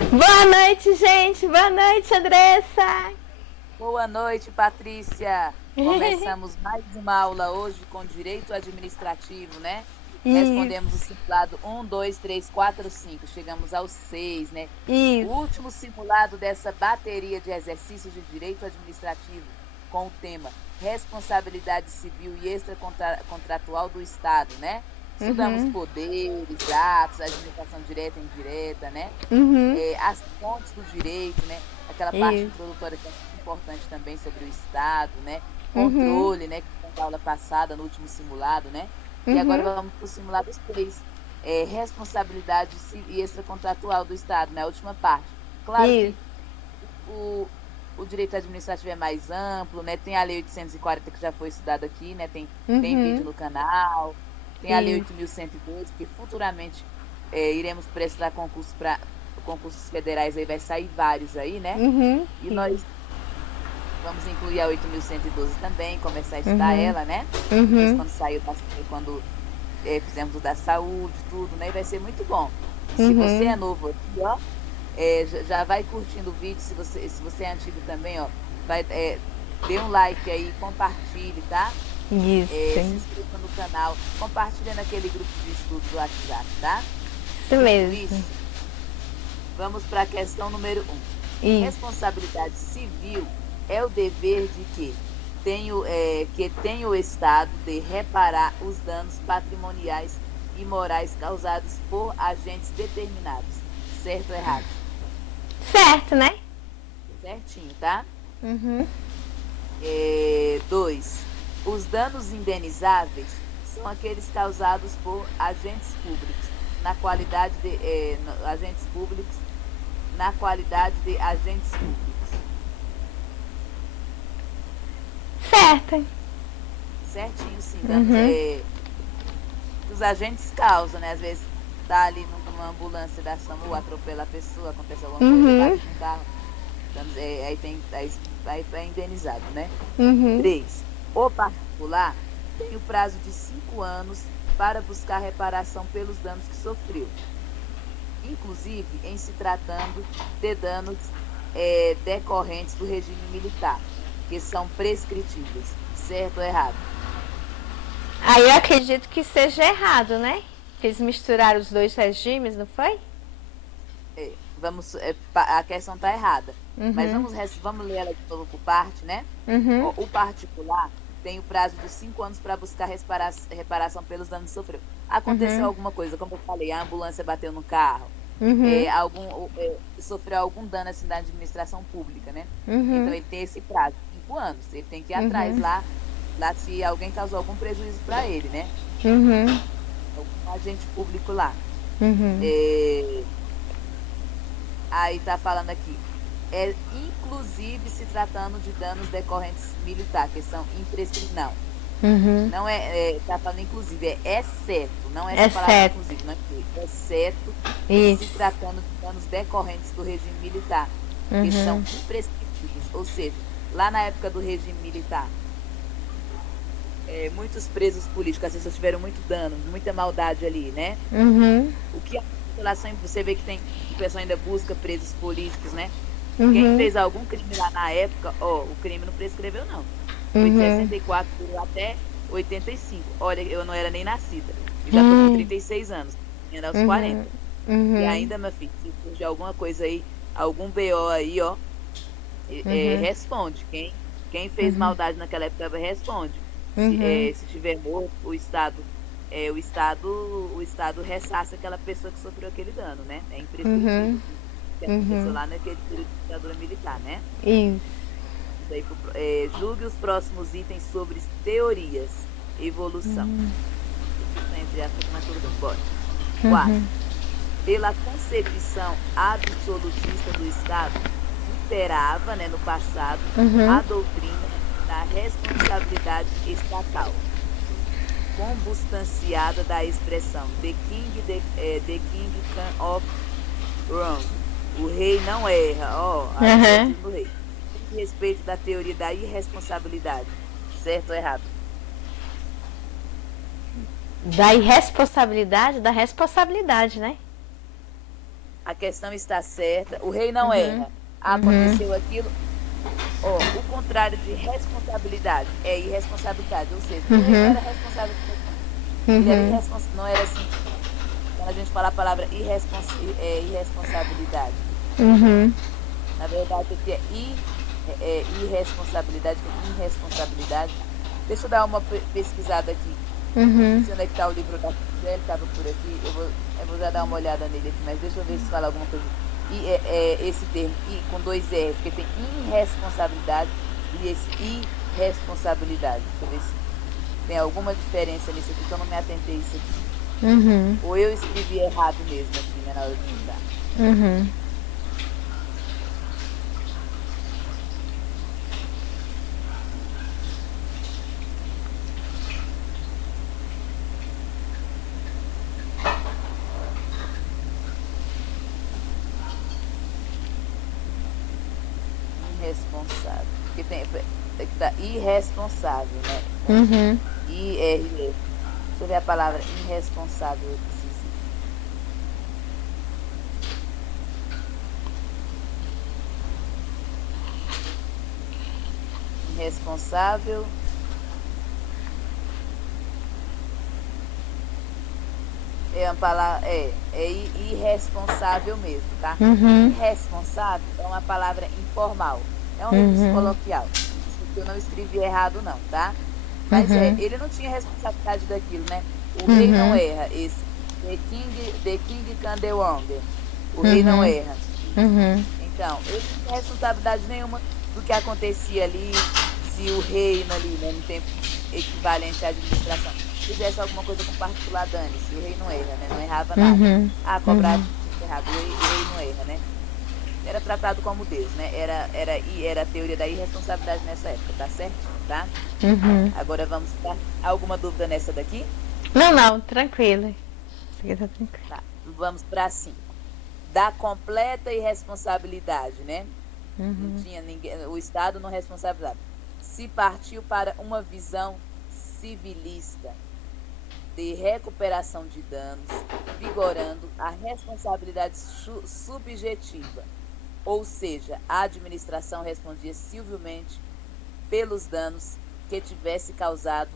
Boa noite, gente. Boa noite, Andressa. Boa noite, Patrícia. Começamos mais uma aula hoje com direito administrativo, né? Respondemos o Isso, simulado 1, 2, 3, 4, 5. Chegamos ao 6, né? O isso. último simulado dessa bateria de exercícios de direito administrativo com o tema responsabilidade civil e extracontratual do Estado, né? Estudamos Uhum, poderes, atos, administração direta e indireta, né? uhum, As fontes do direito, né? Aquela parte isso. introdutória que é muito importante também sobre o Estado, né? Uhum, Controle, né? Que foi na aula passada, no último simulado, né? E agora uhum, vamos para o simulado 3, responsabilidade e extracontratual do Estado, né? A última parte. Claro isso. que o, o direito administrativo é mais amplo, né? Tem a Lei 840 que já foi estudada aqui, né? Tem vídeo Uhum, no canal, tem a Lei isso. 8.102, que futuramente iremos prestar concurso para concursos federais, aí vai sair vários aí, né? Uhum, E isso. nós vamos incluir a 8.112 também, começar a estudar Uhum, ela, né? Depois uhum, quando saiu, quando fizemos o da saúde, tudo, né? E vai ser muito bom. E se você é uhum. novo aqui, ó, já vai curtindo o vídeo, se você é antigo também, ó, dê um like aí, compartilhe, tá? Se Isso. inscreva no canal, compartilha naquele grupo de estudo do WhatsApp, tá? Isso Dito mesmo. isso, vamos para a questão número 1. Isso. Responsabilidade civil é o dever de que tem o Estado de reparar os danos patrimoniais e morais causados por agentes determinados. Certo ou errado? Certo, né? Certinho, tá? Uhum. 2. Os danos indenizáveis são aqueles causados por agentes públicos, agentes públicos, na qualidade de agentes públicos. Certo. Certinho, sim. Danos, Uhum, que os agentes causam, né? Às vezes tá ali numa ambulância da SAMU, atropela a pessoa, acontece alguma coisa, uhum, bate no carro, aí é indenizado, né? uhum. 3. O particular tem o prazo de 5 anos para buscar reparação pelos danos que sofreu, inclusive em se tratando de danos decorrentes do regime militar, que são prescritíveis, certo ou errado? Aí eu acredito que seja errado, né? Que eles misturaram os dois regimes, não foi? A questão está errada, mas Uhum, vamos ler ela de novo por parte, né? uhum, Ó, o particular tem o prazo de 5 anos para buscar reparação pelos danos que sofreu. Aconteceu uhum, alguma coisa, como eu falei, a ambulância bateu no carro, uhum, sofreu algum dano assim da administração pública, né? Então uhum, ele tem esse prazo, 5 anos. Ele tem que ir atrás uhum, lá se alguém causou algum prejuízo para ele, né? uhum, Algum agente público lá. uhum, É, Aí está falando aqui, inclusive se tratando de danos decorrentes militar, que são imprescritíveis. Não, uhum. não tá falando inclusive, é exceto, não é essa palavra Exceto. inclusive, não é exceto em se Isso. tratando de danos decorrentes do regime militar, que são Uhum, imprescritíveis. Ou seja, lá na época do regime militar, muitos presos políticos, as pessoas tiveram muito dano, muita maldade ali, né? uhum, O que a população, você vê que o pessoal ainda busca presos políticos, né? Quem uhum, fez algum crime lá na época, ó, o crime não prescreveu, não. Foi de uhum, 64 até 85. Olha, eu não era nem nascida. Eu já tô com uhum, 36 anos. Ainda aos uhum, 40. E uhum, ainda, meu filho, se surgir alguma coisa aí, algum BO aí, ó, uhum, responde. Quem fez uhum, maldade naquela época responde. Se, uhum, se tiver morto, o Estado ressarce aquela pessoa que sofreu aquele dano, né? É uhum, imprescritível. Que aconteceu uhum. lá naquele período de ditadura militar, né? Isso. Daí, julgue os próximos itens sobre teorias. Evolução. Evolução entre aspas, mas tudo bem. Bora. 4. Pela concepção absolutista do Estado, imperava, né, no passado, Uhum, a doutrina da responsabilidade estatal, combustanciada da expressão the king can of wrong. O rei não erra. Ó, uhum. Aristóteles no rei. Em respeito da teoria da irresponsabilidade. Certo ou errado? Da irresponsabilidade, da responsabilidade, né? a questão está certa, o rei não erra. Aconteceu aquilo. Ó, o contrário de responsabilidade é irresponsabilidade, ou seja, o rei não era responsável por aquilo. Ele era não era assim, quando a gente fala a palavra irresponsabilidade. Na verdade, aqui é irresponsabilidade, irresponsabilidade. Deixa eu dar uma pesquisada aqui. Não sei onde é que está o livro da Gisele, estava por aqui. Eu vou já dar uma olhada nele aqui, mas deixa eu ver se fala alguma coisa. Esse termo, com dois R's, porque tem irresponsabilidade e esse irresponsabilidade. Deixa eu ver se tem alguma diferença nisso aqui, que eu não me atentei isso aqui. Ou eu escrevi errado mesmo aqui, né, na hora de estudar. Irresponsável. Porque tem que tá irresponsável, né? IRE. Deixa eu ver a palavra irresponsável. Eu preciso. Irresponsável. É uma palavra, irresponsável mesmo, tá? Irresponsável é uma palavra informal, é um recurso coloquial. Eu não escrevi errado não, tá? Mas ele não tinha responsabilidade daquilo, né? O rei não erra. Esse the king can do wrong. O rei não erra. Então, ele não tinha responsabilidade nenhuma do que acontecia ali, se o reino ali, né, no tempo equivalente à administração, fizesse alguma coisa com particular, dane-se, o rei não erra, né? Não errava nada. Cobrar errado, o rei não erra, né? Era tratado como Deus, né? Era a teoria da irresponsabilidade nessa época, tá certo? Tá? Agora vamos para alguma dúvida nessa daqui? Não, tranquilo. Isso aqui tá tranquilo. Tá. Vamos para 5. Da completa irresponsabilidade, né? Não tinha ninguém, o Estado não responsabilizava. Se partiu para uma visão civilista de recuperação de danos, vigorando a responsabilidade subjetiva, ou seja, a administração respondia civilmente pelos danos que tivesse causado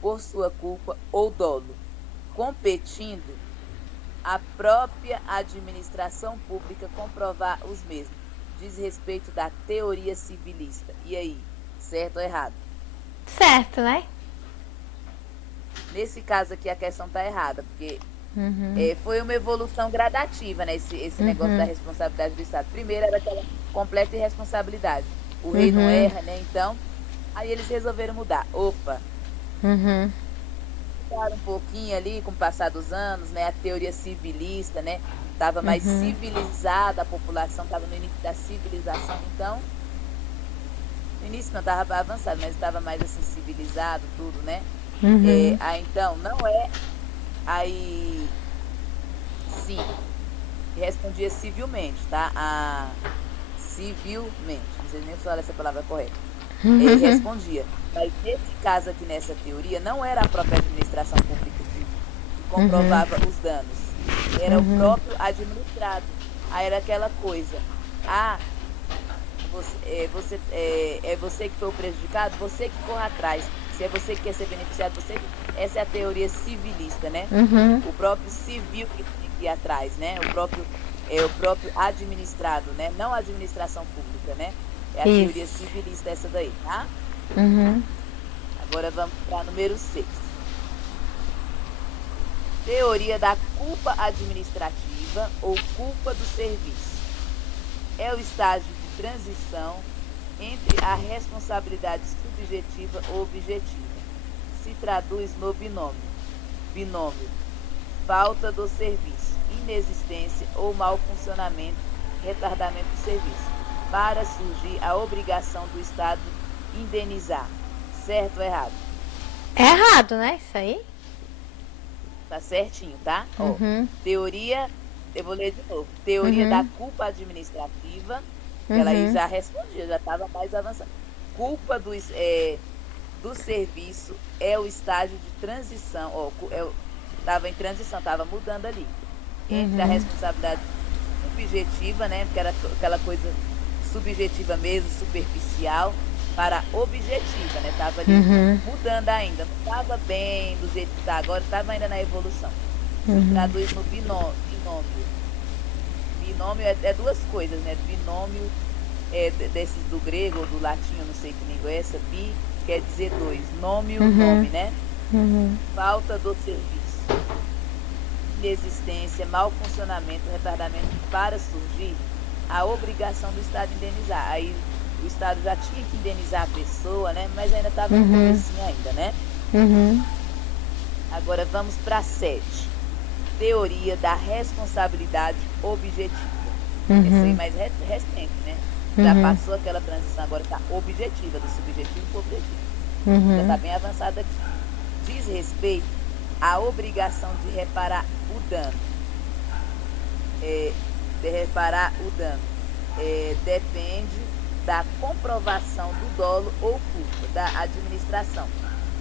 por sua culpa ou dolo, competindo à própria administração pública comprovar os mesmos. Diz respeito da teoria civilista. E aí, certo ou errado? Certo, né? Nesse caso aqui a questão está errada, porque foi uma evolução gradativa, né? Esse negócio da responsabilidade do Estado. Primeiro era aquela completa irresponsabilidade. O rei não erra, né? Então, aí eles resolveram mudar. Opa! Mudaram um pouquinho ali com o passar dos anos, né? A teoria civilista, né? Estava mais civilizada, a população estava no início da civilização, então no início não estava avançado, mas estava mais assim civilizado, tudo, né? Então, não é aí sim, respondia civilmente, tá? Civilmente, não sei nem falar essa palavra correta. Ele respondia, mas nesse caso aqui, nessa teoria, não era a própria administração pública que comprovava os danos, era o próprio administrado. Aí era aquela coisa, você que foi o prejudicado, você que corre atrás. Se é você que quer ser beneficiado, essa é a teoria civilista, né? O próprio civil que tem que ir atrás, né? O próprio administrado, né? Não a administração pública, né? É a teoria civilista essa daí, tá? Agora vamos para número 6. Teoria da culpa administrativa ou culpa do serviço. É o estágio de transição entre a responsabilidade subjetiva ou objetiva. Se traduz no binômio, falta do serviço, inexistência ou mau funcionamento, retardamento do serviço, para surgir a obrigação do Estado indenizar. Certo ou errado? É errado, né? Isso aí? Tá certinho, tá? Teoria, eu vou ler de novo. Teoria da culpa administrativa. Ela aí já respondia, já estava mais avançada. Culpa do serviço é o estágio de transição. Estava em transição, estava mudando ali. Entre a responsabilidade subjetiva, né? Porque era aquela coisa subjetiva mesmo, superficial, para objetiva, né? Tava ali mudando ainda, não estava bem do jeito que está agora, estava ainda na evolução. Se traduz no binômio. Binômio é duas coisas, né? Binômio desses do grego ou do latim, eu não sei que língua é essa, bi quer dizer dois, nome, nome, né? Falta do serviço, inexistência, mau funcionamento, retardamento, para surgir a obrigação do Estado indenizar. Aí o Estado já tinha que indenizar a pessoa, né? Mas ainda estava no comecinho ainda, né? Agora vamos para 7. Teoria da responsabilidade objetiva. Essa aí é mais recente, né? Já passou aquela transição, agora está objetiva, do subjetivo para o objetivo. Já está bem avançada aqui. Diz respeito à obrigação de reparar o dano. Depende da comprovação do dolo ou culpa da administração.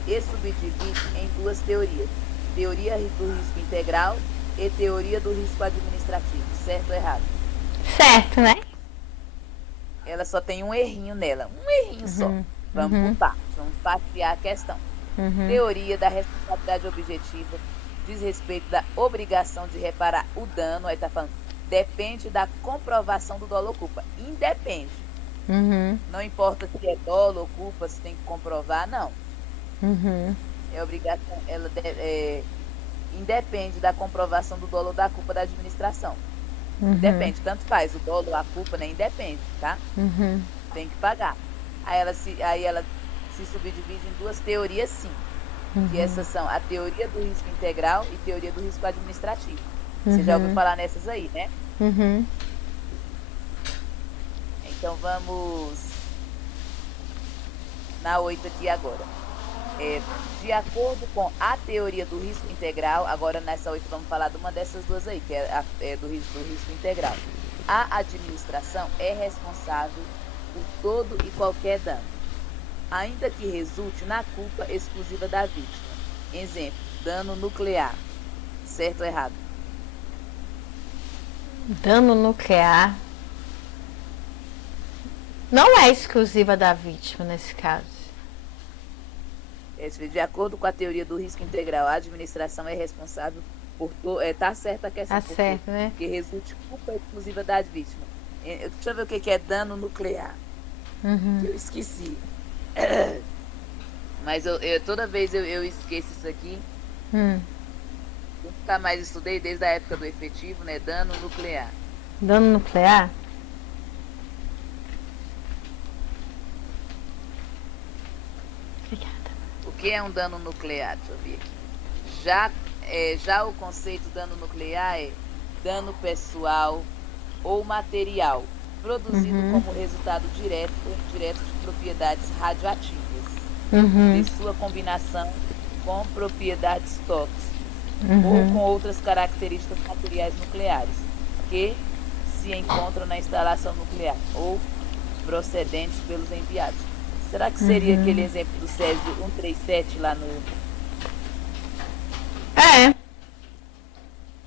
E subdivide em duas teorias. Teoria do risco integral e teoria do risco administrativo. Certo ou errado? Certo, né? Ela só tem um errinho nela. Um errinho só. Vamos por partes. Vamos fatiar a questão. Teoria da responsabilidade objetiva diz respeito da obrigação de reparar o dano. Aí tá falando, depende da comprovação do dolo ou culpa. Independe. Não importa se é dolo ou culpa, se tem que comprovar, não. É obrigação, ela independe da comprovação do dolo ou da culpa da administração. Depende, tanto faz, o dolo ou a culpa, né? Independe, tá? Tem que pagar. Aí ela se subdivide em duas teorias, sim. Que essas são a teoria do risco integral e teoria do risco administrativo. Você já ouviu falar nessas aí, né? Então vamos na 8 aqui agora. De acordo com a teoria do risco integral, agora nessa 8 vamos falar de uma dessas duas aí, que é do risco integral. A administração é responsável por todo e qualquer dano, ainda que resulte na culpa exclusiva da vítima. Exemplo, dano nuclear. Certo ou errado? Dano nuclear não é exclusiva da vítima nesse caso. De acordo com a teoria do risco integral, a administração é responsável por tá certa a questão. Tá certo, né? Que resulte culpa exclusiva da vítima. Deixa eu ver o que é dano nuclear. Eu esqueci. Mas toda vez eu esqueço isso aqui. Nunca mais estudei desde a época do efetivo, né? Dano nuclear. Dano nuclear? O que é um dano nuclear? Deixa eu ver aqui. Já o conceito dano nuclear é dano pessoal ou material, produzido como resultado direto ou indireto de propriedades radioativas, de sua combinação com propriedades tóxicas ou com outras características materiais nucleares que se encontram na instalação nuclear ou procedentes pelos enviados. Será que seria aquele exemplo do Césio 137 lá no...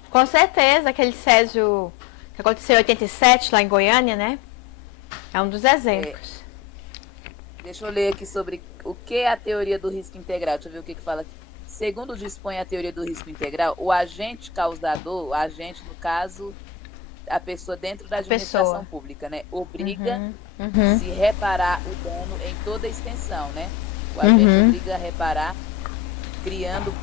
Com certeza, aquele Césio que aconteceu em 87 lá em Goiânia, né? É um dos exemplos. Deixa eu ler aqui sobre o que é a teoria do risco integral. Deixa eu ver o que fala aqui. Segundo dispõe a teoria do risco integral, o agente causador, o agente, no caso, a pessoa dentro da administração pública, né? Obriga se reparar o dano em toda a extensão, né? O agente obriga a reparar, criando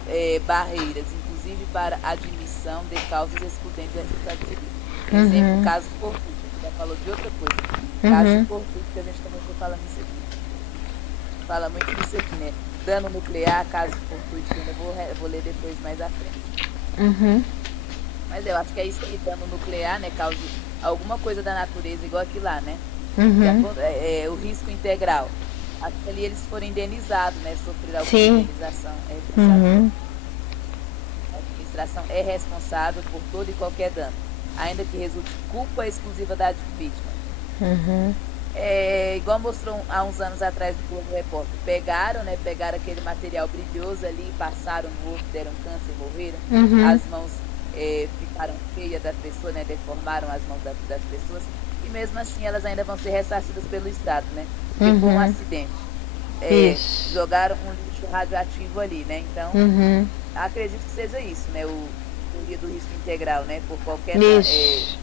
barreiras, inclusive para admissão de causas excludentes da responsabilidade civil. Exemplo, caso fortuito. Você já falou de outra coisa. Caso fortuito, que a gente também está falando isso aqui. Fala muito disso aqui, né? Dano nuclear, caso fortuito, que eu vou ler depois mais à frente. Mas eu acho que é isso aí, dano nuclear, né? Causa alguma coisa da natureza, igual aqui lá, né? O risco integral. Acho que ali eles foram indenizados, né? Sofreram alguma indenização. A administração é responsável por todo e qualquer dano, ainda que resulte culpa exclusiva da vítima. Igual mostrou há uns anos atrás do Globo Repórter. Pegaram aquele material brilhoso ali, passaram no outro, deram câncer e morreram. As mãos ficaram feias da pessoa, né? Deformaram as mãos das pessoas. E mesmo assim elas ainda vão ser ressarcidas pelo Estado, né? Porque foi um acidente. Isso. Jogaram um lixo radioativo ali, né? Então, acredito que seja isso, né? O teoria do risco integral, né? Por qualquer Isso.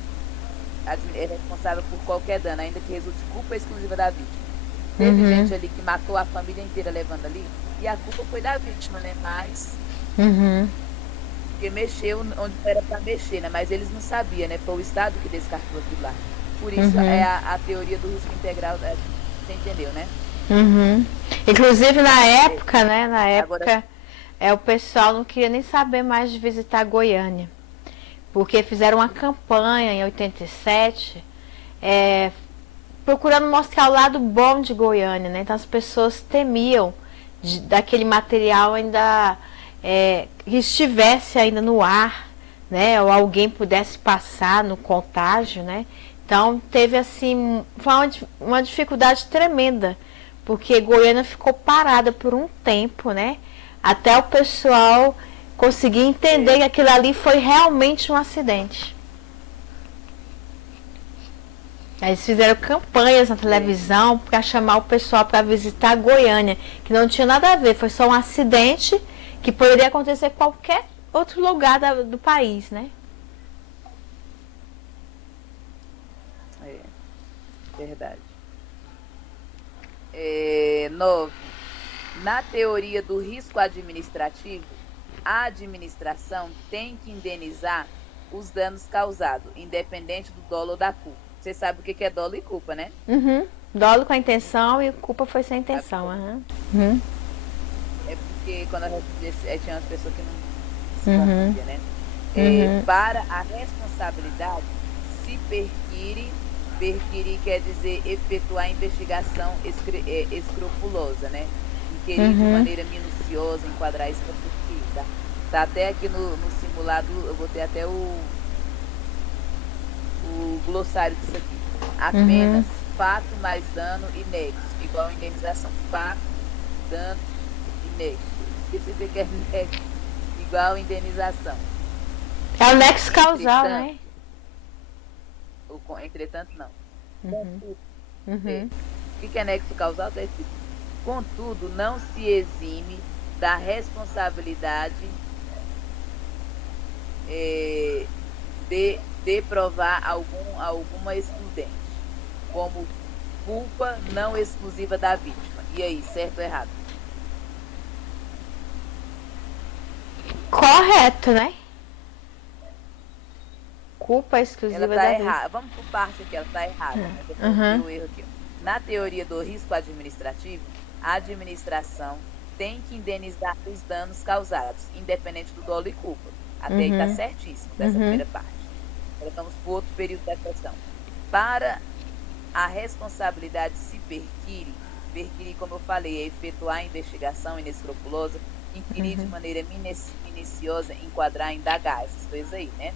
é responsável por qualquer dano, ainda que resulte culpa exclusiva da vítima. Teve gente ali que matou a família inteira levando ali, e a culpa foi da vítima, né? Mas porque mexeu onde era para mexer, né? Mas eles não sabiam, né? Foi o Estado que descartou aquilo lá. Por isso é a teoria do risco integral, você entendeu, né? Inclusive na época, né? Na Agora, época, o pessoal não queria nem saber mais de visitar Goiânia. Porque fizeram uma campanha em 87, procurando mostrar o lado bom de Goiânia, né? Então as pessoas temiam daquele material ainda que estivesse ainda no ar, né? Ou alguém pudesse passar no contágio, né? Então teve assim, foi uma dificuldade tremenda, porque Goiânia ficou parada por um tempo, né? Até o pessoal conseguir entender que aquilo ali foi realmente um acidente. Eles fizeram campanhas na televisão para chamar o pessoal para visitar Goiânia, que não tinha nada a ver, foi só um acidente que poderia acontecer em qualquer outro lugar do país, né? Verdade. 9. Na teoria do risco administrativo, a administração tem que indenizar os danos causados, independente do dolo ou da culpa. Você sabe o que é dolo e culpa, né? Dolo com a intenção e culpa foi sem intenção. É porque quando a gente tinha umas pessoas que não se confundiam, né? Para a responsabilidade, se perquirir quer dizer efetuar investigação escrupulosa, né? Inquirir de maneira minuciosa, enquadrar isso para perquirir, tá até aqui no simulado, eu botei até o glossário disso aqui. Apenas fato mais dano e nexo, igual a indenização. Fato, dano e nexo. Esqueci que é nexo, igual a indenização. É o nexo causal, né? Entretanto, não. O que é nexo causal? Contudo, não se exime da responsabilidade de provar alguma excludente, como culpa não exclusiva da vítima. E aí, certo ou errado? Correto, né? Culpa exclusiva ela da tá vítima. errada. Vamos por parte aqui, ela está errada. Né? O erro aqui. Na teoria do risco administrativo, a administração tem que indenizar os danos causados, independente do dolo e culpa. Até aí está certíssimo dessa primeira parte. Agora vamos para o outro período da questão. Para a responsabilidade se perquirir, como eu falei, é efetuar a investigação inescrupulosa, inquirir de maneira minuciosa, enquadrar, indagar, essas coisas aí, né?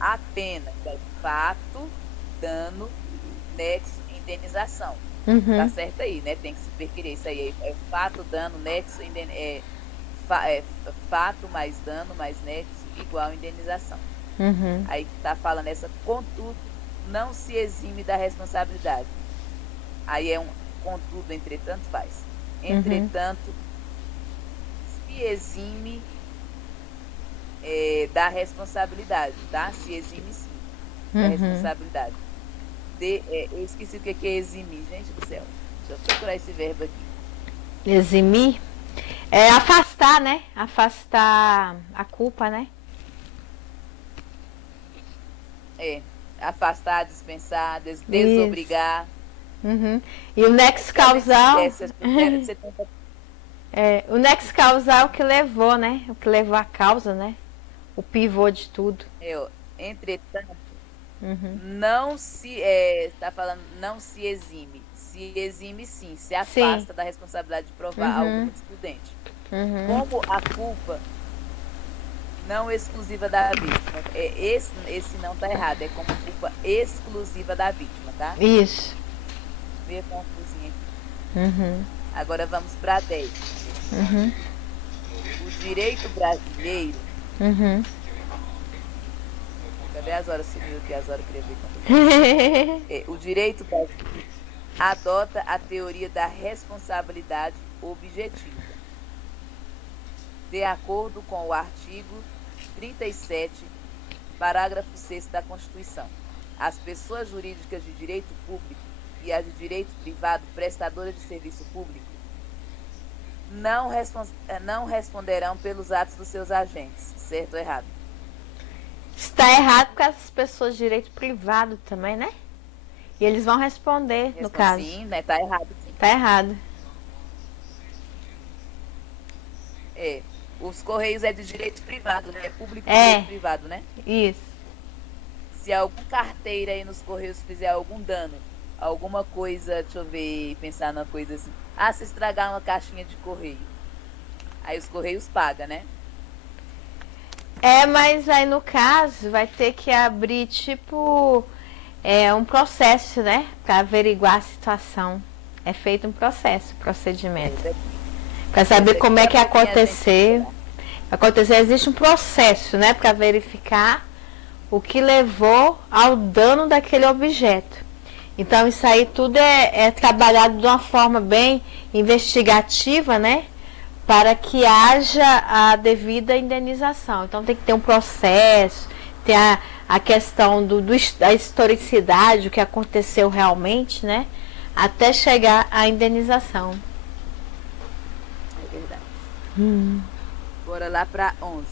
Apenas é fato, dano, nexo, indenização. Tá certo aí, né? Tem que se perquirir isso aí. É fato, dano, nexo, fato mais dano mais nexo igual indenização. Aí tá falando essa, contudo, não se exime da responsabilidade. Aí é um contudo, entretanto, faz. Entretanto, se exime da responsabilidade, tá? Se exime sim da responsabilidade. Eu esqueci o que é eximir, gente do céu. Deixa eu procurar esse verbo aqui. Eximir é afastar, né? Afastar a culpa, né? Afastar, dispensar, desobrigar. E o nexo causal o nexo causal que levou, né? O que levou a causa, né? O pivô de tudo. Entretanto, não se está falando, não se exime. Se exime sim, se afasta da responsabilidade de provar algo excludente. Como a culpa não exclusiva da vítima. Esse não está errado, é como culpa exclusiva da vítima, tá? Isso. Meio confusinho aqui. Agora vamos para 10. O direito brasileiro Uhum. Cadê as horas? Sumiu aqui, as horas queria ver quanto. O direito brasileiro adota a teoria da responsabilidade objetiva. De acordo com o artigo 37, parágrafo 6º da Constituição, as pessoas jurídicas de direito público e as de direito privado prestadoras de serviço público não responderão pelos atos dos seus agentes, certo ou errado? Está errado porque essas pessoas de direito privado também, né? E eles vão responder, no caso. Sim, né? Tá errado, sim. Tá errado. Os Correios é de direito privado, né? É público de É. direito privado, né? Isso. Se algum carteiro aí nos Correios fizer algum dano, alguma coisa, deixa eu ver, pensar numa coisa assim. Se estragar uma caixinha de correio. Aí os Correios pagam, né? Mas aí no caso vai ter que abrir tipo um processo, né? Para averiguar a situação. É feito um procedimento. Para saber como é que aconteceu. Existe um processo, né? Para verificar o que levou ao dano daquele objeto. Então isso aí tudo é trabalhado de uma forma bem investigativa, né? Para que haja a devida indenização. Então tem que ter um processo, ter a questão da historicidade, o que aconteceu realmente, né? Até chegar à indenização. É verdade. Bora lá para 11.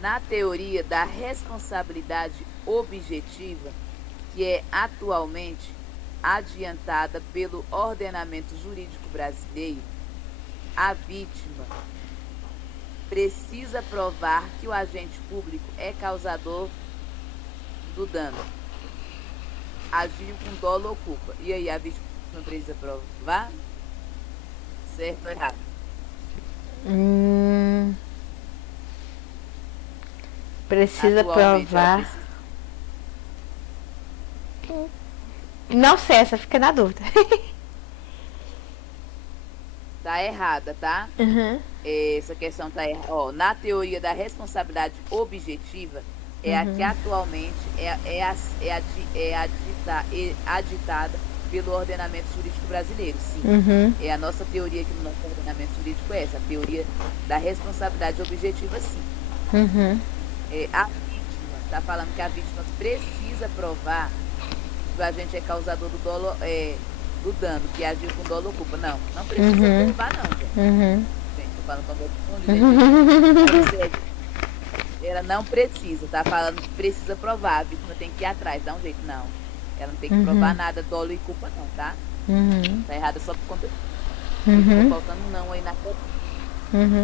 Na teoria da responsabilidade objetiva, que é atualmente adiantada pelo ordenamento jurídico brasileiro, a vítima precisa provar que o agente público é causador do dano, agiu com dolo ou culpa. E aí, a vítima não precisa provar? Certo ou errado? Precisa Atualmente, provar. Não sei, essa fica na dúvida. Tá errada, tá? Uhum. Essa questão tá errada. Na teoria da responsabilidade objetiva, é a que atualmente aditada pelo ordenamento jurídico brasileiro, sim. Uhum. É a nossa teoria aqui no nosso ordenamento jurídico, essa, a teoria da responsabilidade objetiva, sim. Uhum. A vítima, está falando que a vítima precisa provar que o agente é causador do dolo, do dano, que agiu com dolo ou culpa. Não precisa provar, não, gente. Gente, tô falando com todo mundo, gente. Ela não precisa, tá falando que precisa provar, a vítima tem que ir atrás, dá um jeito, não. Ela não tem que provar nada, dolo e culpa, não, tá? Tá errada só por conta. Tá faltando não aí na conta.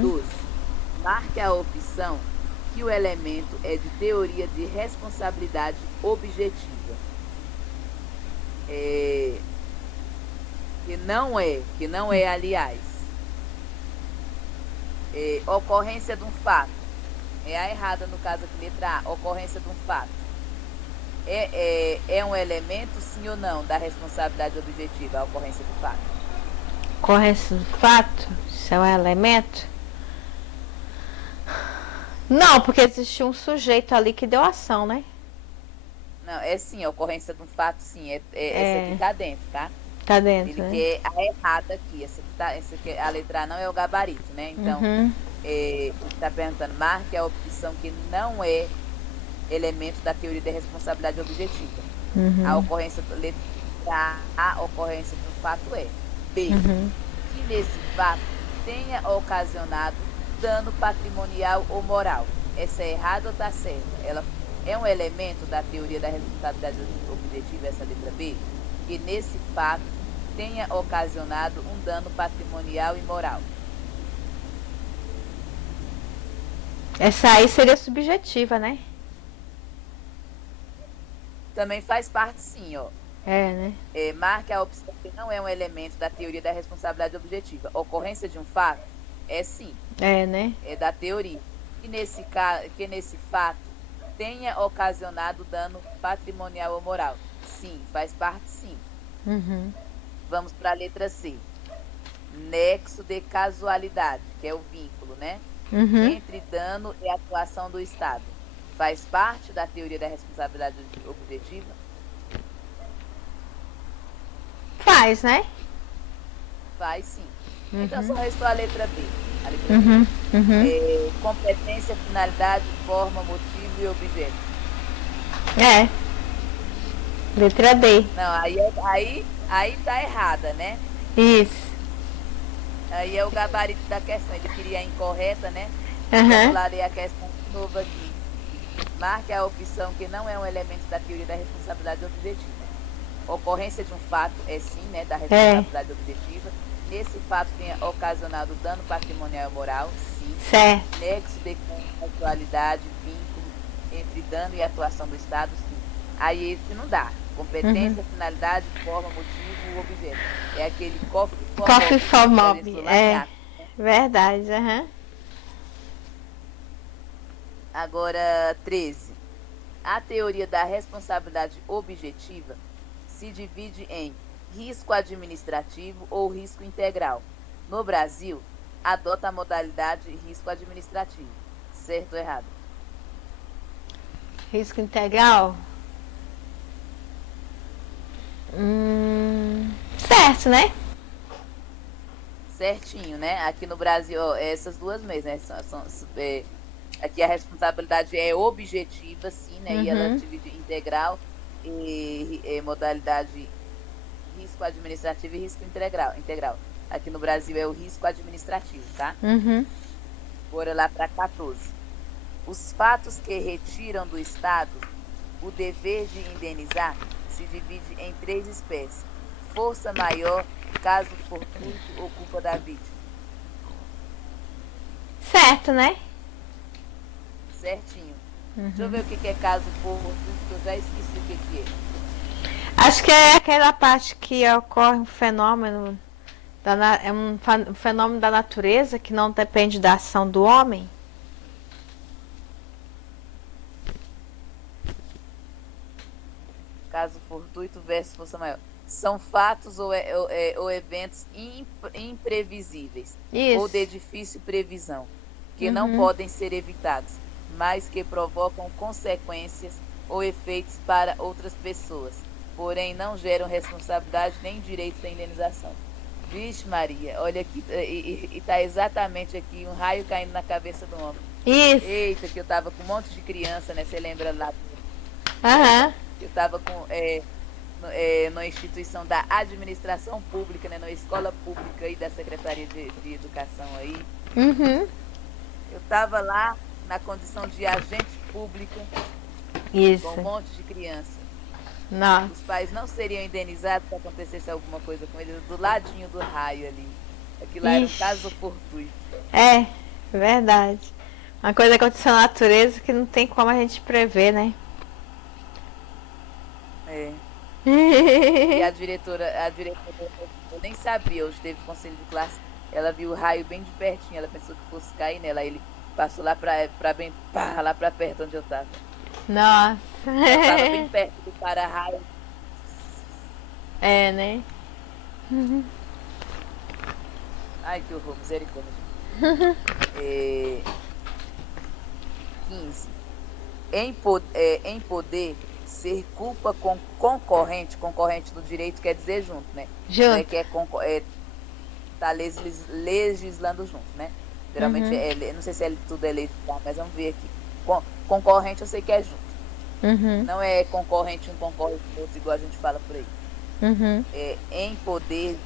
12. Marque a opção que o elemento é de teoria de responsabilidade objetiva. Que não é, aliás. Ocorrência de um fato. É a errada no caso aqui, letra A. Ocorrência de um fato. É um elemento, sim ou não, da responsabilidade objetiva, a ocorrência do fato? Ocorrência do fato? Isso é um elemento? Não, porque existe um sujeito ali que deu ação, né? Não, sim, a ocorrência de um fato, sim. Essa aqui tá dentro, tá? Tá dentro, Ele né? quer a errada aqui. Essa aqui, a letra A não é o gabarito, né? Então, ele está perguntando, marque a opção que não é elemento da teoria da responsabilidade objetiva. A ocorrência, letra A, a ocorrência do fato é B. Que nesse fato tenha ocasionado dano patrimonial ou moral. Essa é errada ou está certa? Ela é um elemento da teoria da responsabilidade objetiva, essa letra B, que nesse fato tenha ocasionado um dano patrimonial e moral. Essa aí seria subjetiva, né? Também faz parte, sim, ó. Né? Marque a opção que não é um elemento da teoria da responsabilidade objetiva. Ocorrência de um fato é sim. Né? É da teoria. Que nesse fato tenha ocasionado dano patrimonial ou moral. Sim, faz parte, sim. Vamos para a letra C. Nexo de casualidade, que é o vínculo, né? Uhum. entre dano e atuação do Estado. Faz parte da teoria da responsabilidade objetiva? Faz, né? Faz sim. Então só Uhum. restou a letra B. A letra B. Uhum. Uhum. Competência, finalidade, forma, motivo e objeto. É. Letra D. Não, aí tá errada, né? Isso. Aí é o gabarito da questão. Ele queria a incorreta, né? Vamos Uhum. lá ler a questão de novo aqui. Marque a opção que não é um elemento da teoria da responsabilidade objetiva. Ocorrência de um fato é sim, né, da É. responsabilidade objetiva. Nesse fato tenha ocasionado dano patrimonial ou moral, sim. Certo. Nexo de causalidade, vínculo entre dano e atuação do Estado, sim. Aí esse não dá. Uhum. Competência, finalidade, forma, motivo, objeto. É aquele cofre for Coffee mob, for que a mob. gente falou lá em É. Atos, né? Verdade. Uhum. Agora, 13. A teoria da responsabilidade objetiva se divide em risco administrativo ou risco integral. No Brasil, adota a modalidade risco administrativo. Certo ou errado? Risco integral. Certo, né? Certinho, né? Aqui no Brasil, ó, essas duas mesmas, né? Aqui a responsabilidade é objetiva, sim, né? E ela Uhum. divide integral e modalidade risco administrativo e risco integral. Aqui no Brasil é o risco administrativo, tá? Uhum. Bora lá para 14. Os fatos que retiram do Estado o dever de indenizar se divide em três espécies: força maior, caso fortuito ou culpa da vítima. Certo, né? Certinho. Deixa eu Uhum. ver o que é caso fortuito, que eu já esqueci o que é. Acho que é aquela parte que ocorre um fenômeno um fenômeno da natureza que não depende da ação do homem. Caso fortuito versus força maior. São fatos ou eventos imprevisíveis ou de Isso. difícil previsão, que não Uhum. podem ser evitados, mas que provocam consequências ou efeitos para outras pessoas, porém não geram responsabilidade nem direito da indenização. Vixe Maria, olha aqui, e tá exatamente aqui um raio caindo na cabeça do homem. Isso. Eita, que eu tava com um monte de criança, né? Você lembra lá? Aham. Eu tava com na instituição da administração pública, né, na escola pública aí da Secretaria de Educação aí. Uhum. Eu estava lá na condição de agente pública com um Isso. monte de criança. Nossa. Os pais não seriam indenizados se acontecesse alguma coisa com eles do ladinho do raio ali. Aquilo lá era um caso Ixi. fortuito. É, verdade. Uma coisa que aconteceu na natureza que não tem como a gente prever, né? É. E a diretora, eu nem sabia, hoje teve conselho de classe, ela viu o raio bem de pertinho, ela pensou que fosse cair nela, aí ele passou lá pra bem, pá, lá pra perto onde eu tava. Nossa. Passava bem perto do para-raio. É, né? Ai, que horror, misericórdia. É, 15. Em poder, ser culpa com concorrente no direito quer dizer junto, né? Não é Junto. que tá legislando junto, né? Geralmente, Uhum. não sei se tudo é legislar, mas vamos ver aqui. Concorrente eu sei que é junto. Uhum. Não é concorrente um concorre com o outro, igual a gente fala por aí. Uhum. Em poder,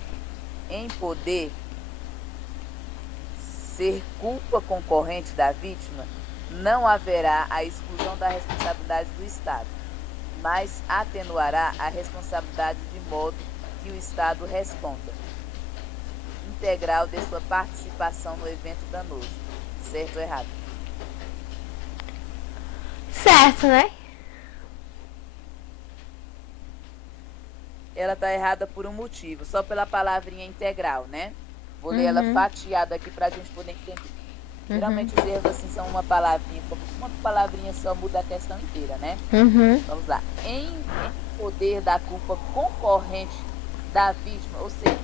ser culpa concorrente da vítima, não haverá a exclusão da responsabilidade do Estado, mas atenuará a responsabilidade de modo que o Estado responda integral de sua participação no evento danoso. Certo ou errado? Certo, né? Ela está errada por um motivo, só pela palavrinha integral, né? Vou ler ela Uhum. fatiada aqui para a gente poder entender. Uhum. Geralmente os erros assim são uma palavrinha só muda a questão inteira, né? Uhum. Vamos lá. Em poder da culpa concorrente da vítima, ou seja,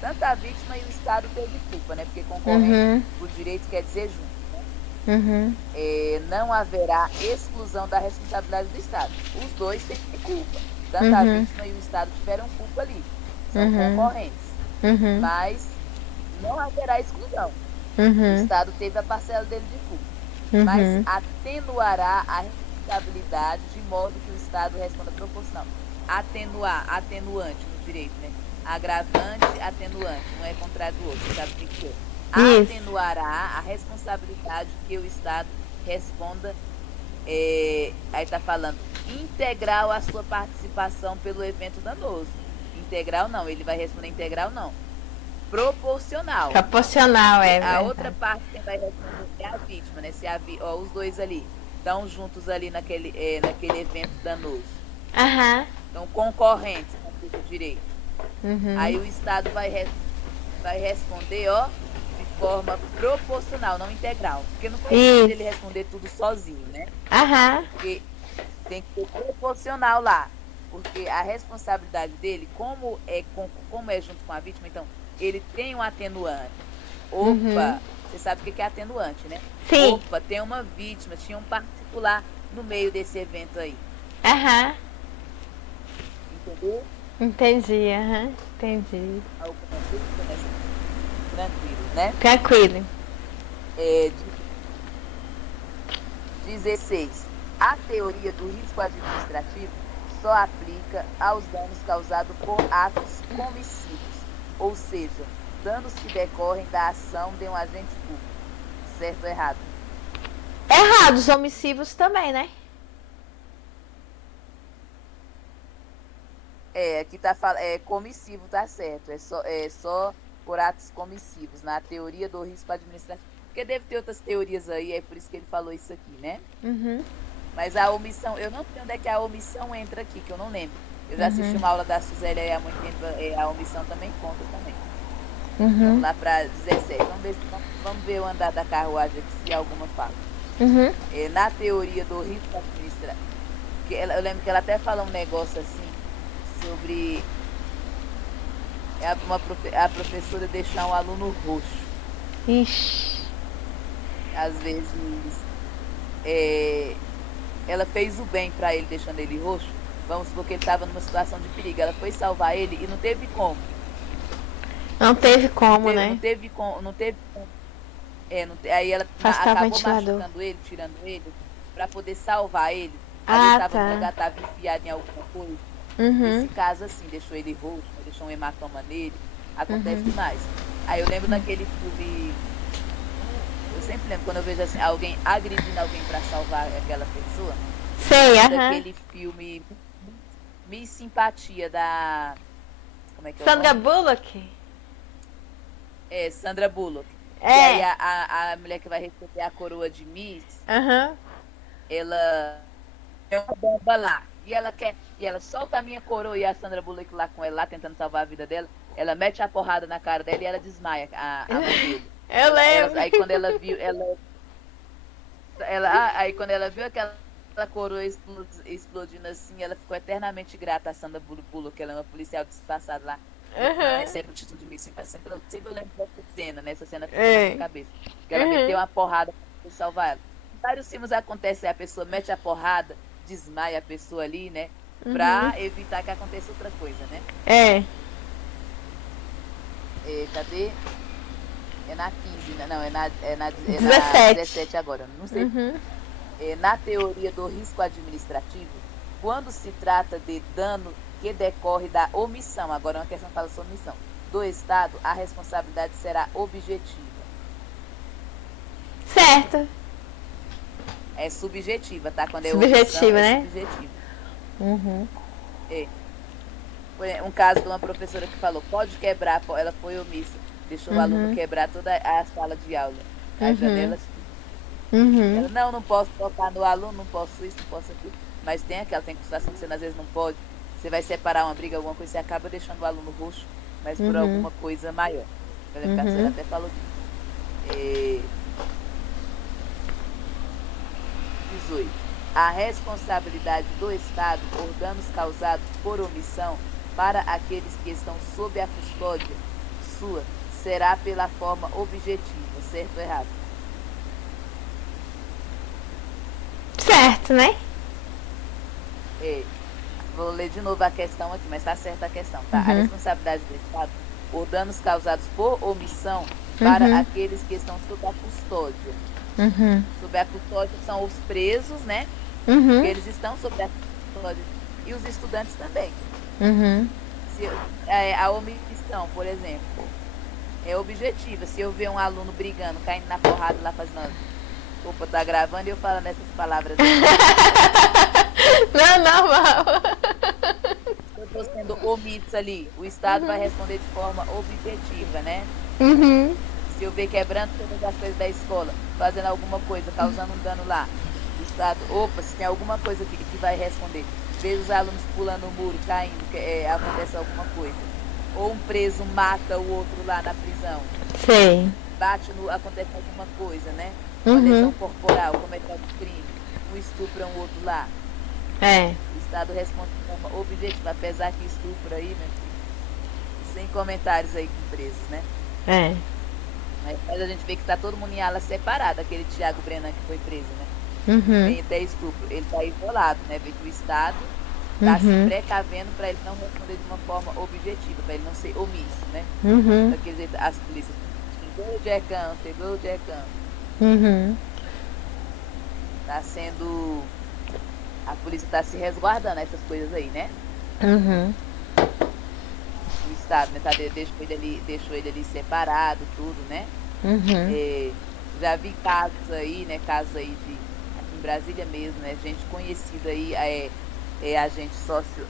tanto a vítima e o Estado teve culpa, né? Porque concorrente, Uhum. o direito quer dizer junto, né? Uhum. Não haverá exclusão da responsabilidade do Estado. Os dois têm culpa. Tanto a Uhum. vítima e o Estado tiveram culpa ali. São Uhum. concorrentes. Uhum. Mas não haverá exclusão. O Uhum. Estado teve a parcela dele de culpa. Mas Uhum. atenuará a responsabilidade de modo que o Estado responda proporcional. Atenuar, atenuante no direito, né? Agravante, atenuante, um é contrário do outro, sabe o que é? Isso. Atenuará a responsabilidade que o Estado responda, aí está falando, integral a sua participação pelo evento danoso. Integral não, ele vai responder integral não. Proporcional. Proporcional, é A verdade. outra parte quem vai responder é a vítima, né? Se os dois ali estão juntos ali naquele evento danoso. Aham. Então, concorrentes no direito. Aí Uhum. o Estado vai responder, de forma proporcional, não integral. Porque não faz sentido ele Isso. responder tudo sozinho, né? Aham. Porque tem que ser proporcional lá. Porque a responsabilidade dele, como é junto com a vítima, então, ele tem um atenuante. Uhum. Opa, você sabe o que é atenuante, né? Sim. Opa, tem uma vítima, tinha um particular no meio desse evento aí. Aham. Entendeu? Entendi, aham. Entendi. Alguma dúvida nessa? Tranquilo, né? Tranquilo. 16. A teoria do risco administrativo só aplica aos danos causados por atos comissivos, ou seja, danos que decorrem da ação de um agente público. Certo ou errado? Errados, omissivos também, né? Aqui tá comissivo, tá certo. É só por atos comissivos, na teoria do risco administrativo. Porque deve ter outras teorias aí, é por isso que ele falou isso aqui, né? Uhum. Mas a omissão, eu não sei onde é que a omissão entra aqui, que eu não lembro. Eu já assisti uma aula da Suzélia há muito tempo, a omissão também conta também. Vamos lá para 17. Vamos ver o andar da carruagem aqui, se alguma fala. Uhum. Na teoria do risco administrativo, eu lembro que ela até fala um negócio assim, sobre a professora deixar um aluno roxo. Ixi. Às vezes, ela fez o bem para ele, deixando ele roxo. Vamos supor que ele estava numa situação de perigo. Ela foi salvar ele e não teve como. Não teve como, Não né? teve como. Aí ela Afastar o acabou ventilador. machucando ele, tirando ele, para poder salvar ele. Às Ah, vezes estava tá. no lugar, estava enfiado em alguma coisa. Uhum. Nesse caso, assim, deixou ele roxo, deixou um hematoma nele. Acontece demais. Aí eu lembro naquele filme. Eu sempre lembro quando eu vejo assim, alguém agredindo alguém para salvar aquela pessoa. Sei, aham. Daquele filme Miss Simpatia da. Como é que é o Sandra nome? Bullock? Sandra Bullock. É. E aí a mulher que vai receber a coroa de Miss, Aham. ela é uma bomba lá. E ela solta a minha coroa e a Sandra Bullock lá com ela, lá tentando salvar a vida dela. Ela mete a porrada na cara dela e ela desmaia, a modelo. Eu lembro. Aí quando ela viu, aí quando ela viu aquela coroa explodindo assim, ela ficou eternamente grata a Sandra Bullock, que ela é uma policial disfarçada lá. Ela recebe o título de Miss Simpatia. Sempre eu lembro dessa cena, né? Essa cena ficou na minha cabeça. Que ela meteu uma porrada pra salvar ela. Vários filmes acontecem, a pessoa mete a porrada, desmaia a pessoa ali, né? Pra evitar que aconteça outra coisa, né? Cadê? É na 15, né? Não, é na 17 agora. Não sei. Na teoria do risco administrativo, quando se trata de dano que decorre da omissão, agora é uma questão que fala sobre omissão, do Estado, a responsabilidade será objetiva. Certo. É subjetiva, tá? Quando é Subjetiva, omissão, né? é subjetiva. Foi um caso de uma professora que falou, pode quebrar, ela foi omissa, deixou o aluno quebrar toda a sala de aula, as janelas. Ela, não posso tocar no aluno, não posso isso, não posso aquilo. Mas tem situação que você às vezes não pode. Você vai separar uma briga, alguma coisa, você acaba deixando o aluno roxo, mas por alguma coisa maior. Eu lembro que a senhora até falou disso. 18. A responsabilidade do Estado por danos causados por omissão para aqueles que estão sob a custódia sua será pela forma objetiva, certo ou errado? Certo, né? É, vou ler de novo a questão aqui, mas está certa a questão, tá? A Uhum. responsabilidade do Estado por danos causados por omissão para Uhum. aqueles que estão sob a custódia. Uhum. Sob a custódia são os presos, né? Que Uhum. eles estão sob a custódia. E os estudantes também. Uhum. Se, a omissão, por exemplo, é objetiva. Se eu ver um aluno brigando, caindo na porrada lá fazendo. Opa, tá gravando e eu falando essas palavras aqui. Não, normal. Se eu estou sendo omisso ali, o Estado vai responder de forma objetiva, né? Uhum. Se eu ver quebrando todas as coisas da escola, fazendo alguma coisa, causando um dano lá, o Estado, opa, se tem alguma coisa aqui que vai responder. Vejo os alunos pulando o muro, caindo, acontece alguma coisa. Ou um preso mata o outro lá na prisão. Sei. Bate no, acontece alguma coisa, né? Uma lesão Uhum. corporal, comete algum crime, um estupra um outro lá. É. O Estado responde de forma objetiva, apesar que estupro aí, né? Sem comentários aí com presos, né? É. Mas a gente vê que tá todo mundo em ala separada, aquele Thiago Brenan que foi preso, né? Uhum. Tem até estupro. Ele tá isolado, né? Vê que o Estado tá se Uhum. precavendo para ele não responder de uma forma objetiva, para ele não ser omisso, né? Uhum. Daquele jeito, as polícias. Pegou o Jecão. Uhum. Tá sendo. A polícia tá se resguardando essas coisas aí, né? Uhum. O Estado, né? Deixou ele ali separado, tudo, né? Uhum. Já vi casos aí, né? Casos aí aqui em Brasília mesmo, né? Gente conhecida aí, agente sócio,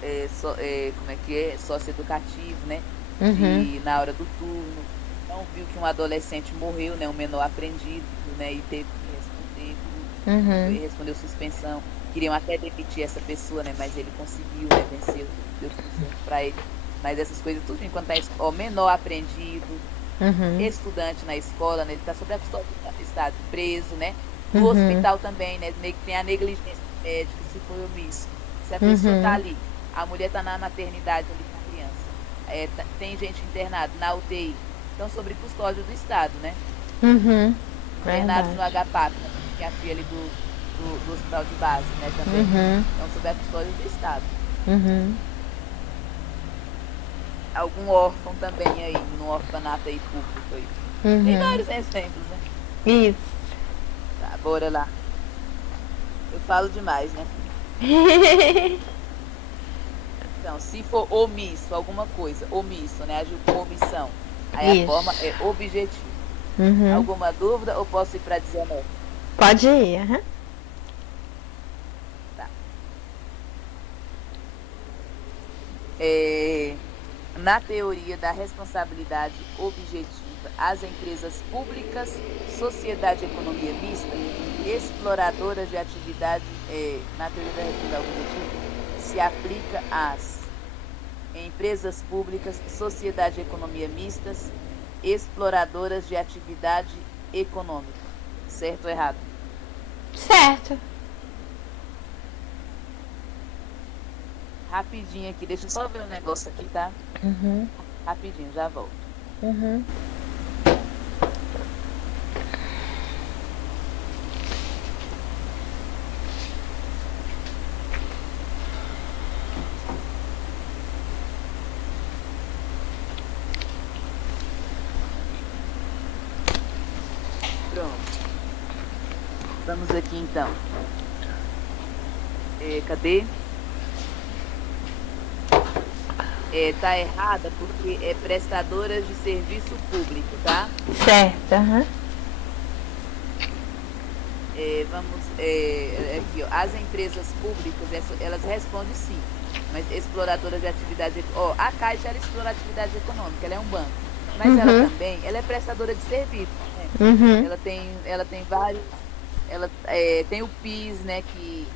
como é que é? Socioeducativo, né? Uhum. Na hora do turno. Não viu que um adolescente morreu, né? Um menor apreendido, né? E teve que responder, Uhum. respondeu suspensão. Queriam até demitir essa pessoa, né? Mas ele conseguiu, né? Venceu, deu tudo certo pra ele. Mas essas coisas, tudo enquanto tá menor apreendido, Uhum. estudante na escola, né? Ele está sob a custódia do Estado, preso, né? No Uhum. hospital também, né? Tem a negligência médica, se for omisso. Se a pessoa está Uhum. ali, a mulher está na maternidade ali com a criança, tem gente internada na UTI, estão sob custódia do Estado, né? Uhum. Internados Verdade. no HPAC, né? Que é a filha ali do hospital de base, né? Também. Uhum. Estão sob a custódia do Estado. Uhum. Algum órfão também aí, no orfanato aí público aí. Tem Uhum. vários exemplos, né? Isso. Tá, bora lá. Eu falo demais, né? Então, se for omisso, alguma coisa, omisso, né? Agiu com omissão. Aí a forma Isso. é objetiva. Uhum. Alguma dúvida ou posso ir para 19? Pode ir. Uhum. Tá. É, na teoria da responsabilidade objetiva, as empresas públicas, sociedade e economia mista, exploradoras de atividade, na teoria da responsabilidade objetiva, se aplica às empresas públicas, sociedade e economia mistas, exploradoras de atividade econômica. Certo ou errado? Certo. Rapidinho aqui, deixa eu só ver um negócio aqui, tá? Uhum. Rapidinho, já volto. Uhum. Pronto. Vamos aqui então. Cadê? Tá errada porque é prestadoras de serviço público, tá? Certo. Uhum. Aqui, ó, as empresas públicas, elas respondem sim, mas exploradoras de atividade, ó, a Caixa ela explora atividade econômica, ela é um banco, mas ela Uhum. também, ela é prestadora de serviço, né? Uhum. Ela tem vários, ela tem o PIS, né, que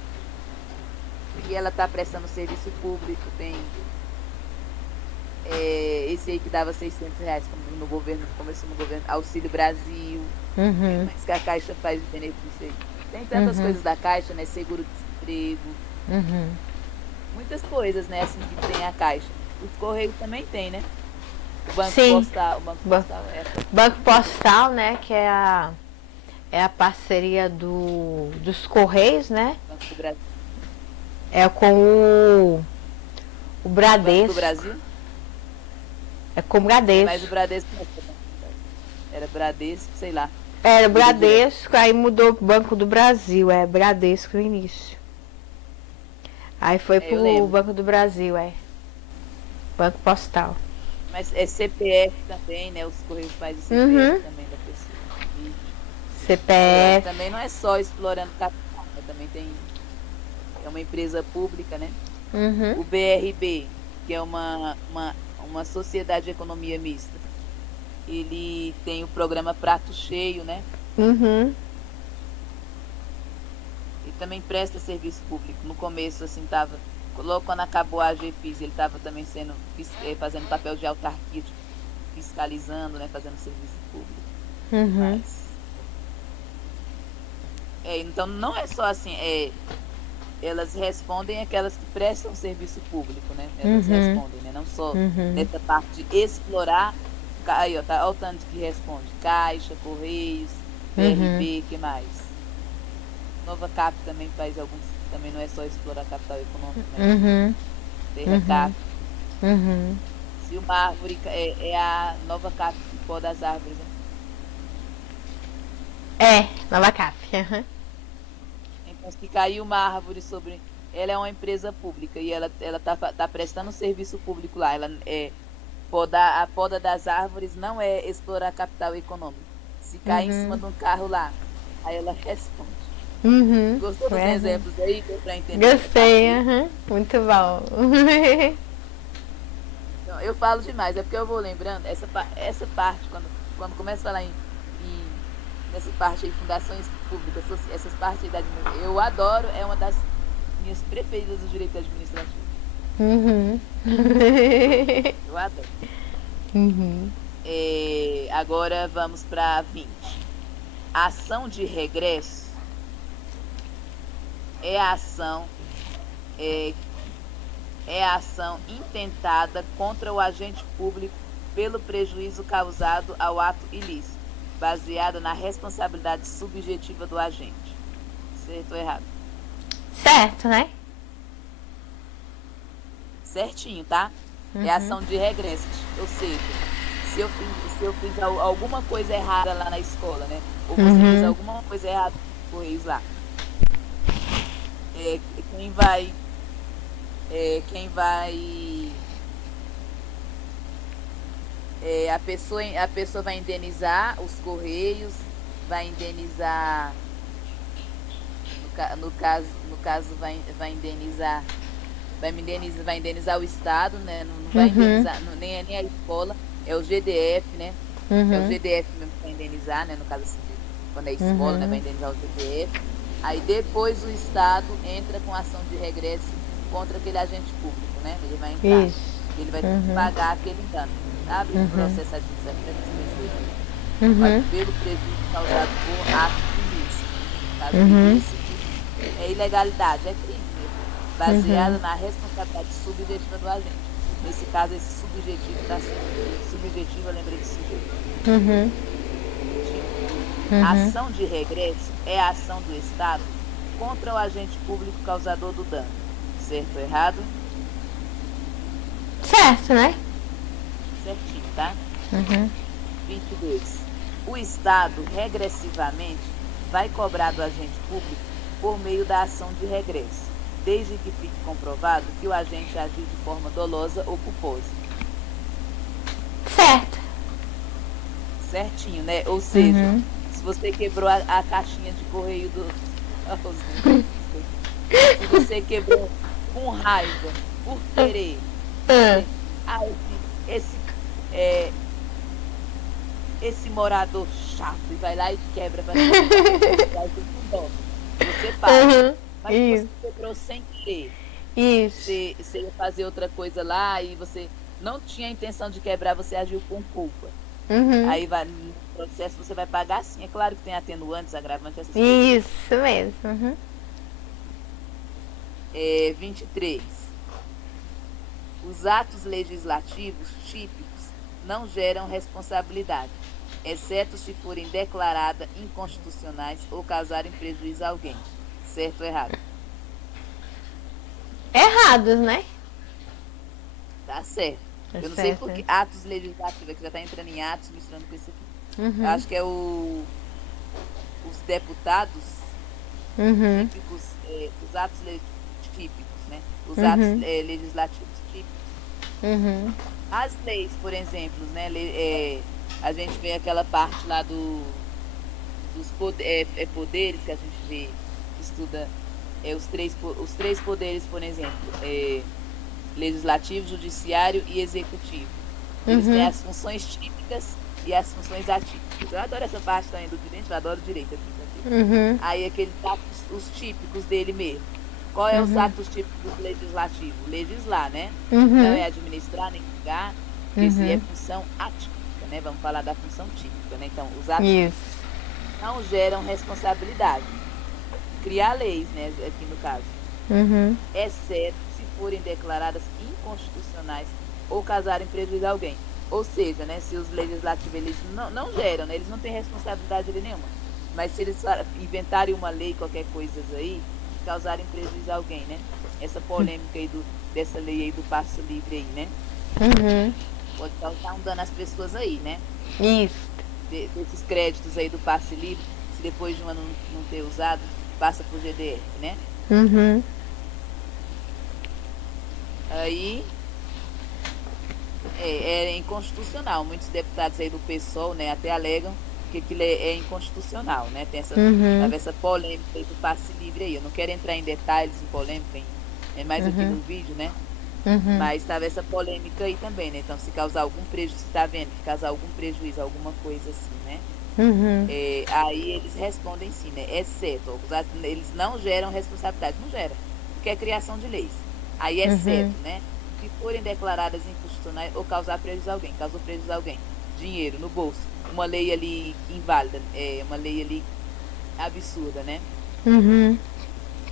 ela está prestando serviço público, tem esse aí que dava R$ 600 no governo, começou no governo, Auxílio Brasil, Uhum. mas que a Caixa faz de benefício aí. Tem tantas Uhum. coisas da Caixa, né? Seguro-desemprego, Uhum. muitas coisas, né? Assim que tem a Caixa. Os Correios também tem, né? O Banco Sim. Postal, o Banco Ba- Postal Banco Postal, né? Que é é a parceria dos Correios, né? Banco do Brasil. É com o Bradesco. Banco do Brasil? É com o Bradesco. Mas o Bradesco não era Bradesco, sei lá. Era Bradesco, aí mudou pro Banco do Brasil, Bradesco no início. Aí foi pro Banco do Brasil, Banco Postal. Mas é CPF também, né? Os Correios fazem CPF também da pessoa. E CPF. também não é só explorando capital, né? Também é uma empresa pública, né? O BRB, que é uma sociedade de economia mista. Ele tem o programa Prato Cheio, né? E também presta serviço público. No começo, assim, logo quando acabou a AGFIS, ele estava também fazendo papel de autarquia, tipo, fiscalizando, né? Fazendo serviço público. Mas, então, não é só assim, elas respondem aquelas que prestam serviço público, né? Elas respondem, né? Não só nessa parte de explorar. Aí, ó, olha o tanto que responde. Caixa, Correios, BRB, que mais? Nova Cap também faz alguns, também não é só explorar capital econômico, né? Terra Cap. Se uma árvore é a Nova Cap que poda as árvores, né? Nova Cap. Então, se cair uma árvore sobre... Ela é uma empresa pública e ela tá prestando serviço público lá. A poda das árvores não é explorar capital econômico. Se cair em cima de um carro lá, aí ela responde. Gostou dos exemplos aí? Deu pra entender? Gostei, muito bom. Então, eu falo demais, é porque eu vou lembrando, essa parte, quando começa a falar nessa parte aí, fundações públicas, essas partes aí eu adoro, é uma das minhas preferidas do direito administrativo. Eu adoro. Agora vamos para 20. A ação de regresso é a ação intentada contra o agente público pelo prejuízo causado ao ato ilícito, baseada na responsabilidade subjetiva do agente. Certo ou errado? Certo, né? Certinho, tá? É ação de regresso. Ou seja, se eu fiz alguma coisa errada lá na escola, né? Ou você fez alguma coisa errada nos Correios lá. A pessoa vai indenizar os Correios, vai indenizar, no caso vai indenizar o Estado, né? Não vai indenizar nem a escola, é o GDF, né? É o GDF mesmo que vai indenizar, né? No caso assim, quando é escola, né? Vai indenizar o GDF. Aí depois o Estado entra com ação de regresso contra aquele agente público, né? Ele vai entrar. Ele vai ter que pagar aquele dano. Abre o processo administrativo pelo prejuízo causado por ato ilícito. Caso ilícito é ilegalidade, é crime mesmo, baseado na responsabilidade subjetiva do agente. Nesse caso, esse subjetivo está sendo subjetivo, eu lembrei de sujeito. A ação de regresso é a ação do Estado contra o agente público causador do dano. Certo ou errado? Certo, né? Certinho, tá? 22. O Estado, regressivamente, vai cobrar do agente público por meio da ação de regresso, desde que fique comprovado que o agente agiu de forma dolosa ou culposa. Certo. Certinho, né? Ou seja, se você quebrou a caixinha de correio do... se você quebrou com raiva, por querer... esse morador chato e vai lá e quebra pra você paga. Mas você quebrou sem querer. Você ia fazer outra coisa lá e você não tinha a intenção de quebrar, você agiu com culpa. Aí vai, no processo você vai pagar sim. É claro que tem atenuantes, agravantes, essas coisas. Isso mesmo. 23. Os atos legislativos típicos não geram responsabilidade. exceto se forem declaradas inconstitucionais ou causarem prejuízo a alguém. Certo ou errado? Errados, né? Tá certo. Tá Eu não sei certo. porque atos legislativos, que já está entrando em atos, misturando com isso aqui. Uhum. Eu acho que é os deputados típicos, os atos típicos, né? Os atos legislativos típicos. As leis, por exemplo, né? A gente vê aquela parte lá dos poderes que a gente vê, que estuda os três poderes, por exemplo, legislativo, judiciário e executivo. Eles têm as funções típicas e as funções atípicas. Eu adoro essa parte também do direito, eu adoro direito aqui. Aí aqueles atos, os típicos dele mesmo. Qual é os atos típicos do legislativo? Legislar, né? Não é administrar nem julgar, isso é função atípica, né? Vamos falar da função típica, né? Então, os atos não geram responsabilidade. Criar leis, né? Aqui no caso. Exceto se forem declaradas inconstitucionais ou causarem prejuízo a alguém. Ou seja, né, se os legislativos eles não geram, né, eles não têm responsabilidade nenhuma. Mas se eles inventarem uma lei, qualquer coisa aí, causarem prejuízo a alguém, né? Essa polêmica aí dessa lei aí do passe livre aí, né? Pode causar um dano às pessoas aí, né? Isso. Desses créditos aí do passe livre, se depois de um ano não ter usado, passa por GDR, né? Aí é inconstitucional. Muitos deputados aí do PSOL, né, até alegam que aquilo é inconstitucional, né? Tem essa polêmica aí do passe livre aí. Eu não quero entrar em detalhes em polêmica, é mais aqui no vídeo, né? Mas estava essa polêmica aí também, né? Então, se causar algum prejuízo, você está vendo? Se causar algum prejuízo, alguma coisa assim, né? Aí eles respondem sim, né? Exceto, eles não geram responsabilidade, não gera, porque é criação de leis. Aí exceto, né? Se forem declaradas inconstitucionais ou causar prejuízo a alguém, causou prejuízo a alguém, dinheiro no bolso, uma lei ali inválida, uma lei ali absurda, né?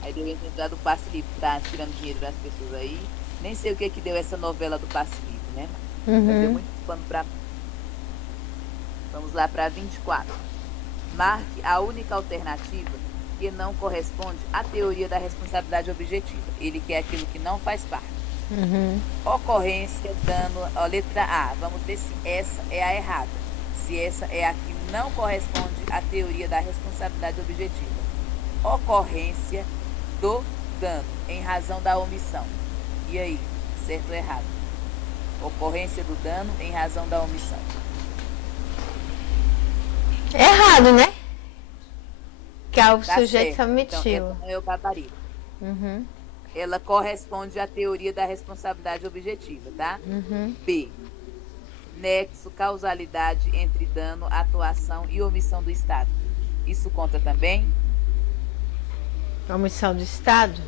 Aí deu exemplo do passe livre, tá tirando dinheiro das pessoas aí. Nem sei o que deu essa novela do passe livre, né? Mas deu muito pano pra... Vamos lá para 24. Marque a única alternativa que não corresponde à teoria da responsabilidade objetiva. Ele quer aquilo que não faz parte. Ocorrência, dano, ó, letra A. Vamos ver se essa é a errada. Se essa é a que não corresponde à teoria da responsabilidade objetiva. Ocorrência do dano em razão da omissão. E aí, certo ou errado? Ocorrência do dano em razão da omissão. Errado, né? Que é o Tá sujeito certo. omitiu. Então, é o gabarito. Ela corresponde à teoria da responsabilidade objetiva, tá? B. Nexo, causalidade entre dano, atuação e omissão do Estado. Isso conta também? Omissão do Estado?